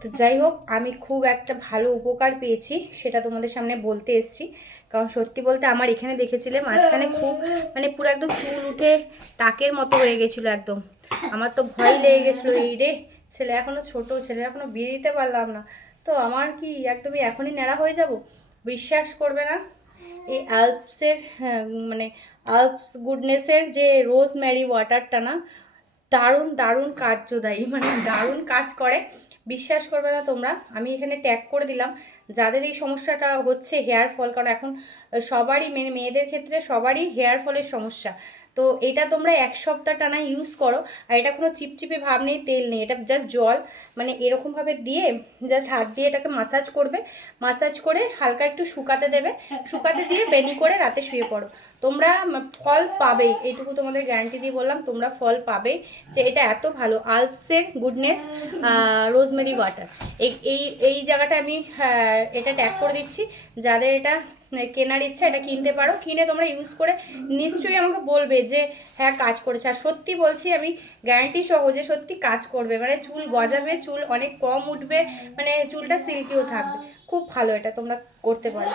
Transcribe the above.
তো যাই হোক, আমি খুব একটা ভালো উপকার পেয়েছি, সেটা তোমাদের সামনে বলতে এসেছি। কারণ সত্যি বলতে আমার এখানে দেখেছিলে মাঝখানে খুব মানে পুরো একদম চুল উঠে টাকের মতো হয়ে গেছিলো একদম। আমার তো ভয় লেগে গেছিলো, এই রে ছেলে এখনও ছোট, ছেলে এখনও বিয়ে দিতে পারলাম না, তো আমার কি একদমই এখনই ন্যাড়া হয়ে যাব। বিশ্বাস করবে না, এই আলপসের মানে আলপস গুডনেসের যে রোজমেরি ওয়াটারটা না, দারুণ দারুণ কার্যদায়ী, মানে দারুণ কাজ করে। বিশ্বাস করবে না তোমরা, আমি এখানে ট্যাগ করে দিলাম যাদের এই সমস্যাটা হচ্ছে হেয়ার ফল, কারণ এখন সবারই মেয়েদের ক্ষেত্রে সবারই হেয়ার ফলের সমস্যা। তো এটা তোমরা 1 সপ্তাহ টানা ইউজ করো, আর এটা কোনো চিপচিপে ভাব নেই, তেল নেই, এটা জাস্ট জল মানে এরকমভাবে দিয়ে জাস্ট হাত দিয়ে এটাকে মাসাজ করবে, মাসাজ করে হালকা একটু শুকাতে দেবে, শুকাতে দিয়ে বেনি করে রাতে শুয়ে পড়ো। তোমরা ফল পাবেই, এইটুকু তোমাদের গ্যারান্টি দিয়ে বললাম, তোমরা ফল পাবেই, যে এটা এত ভালো। আলপসের গুডনেস রোজমেরি ওয়াটার, এই এই এই জায়গাটা আমি এটা ট্যাগ করে দিচ্ছি। যাদের এটা কেনার ইচ্ছা এটা কিনতে পারো, কিনে তোমরা ইউজ করে নিশ্চয়ই আমাকে বলবে যে হ্যাঁ কাজ করেছে। আর সত্যি বলছি আমি গ্যারান্টি সহ যে সত্যি কাজ করবে, মানে চুল গজাবে, চুল অনেক কম উঠবে, মানে চুলটা সিল্কিও থাকবে। খুব ভালো, এটা তোমরা করতে পারো।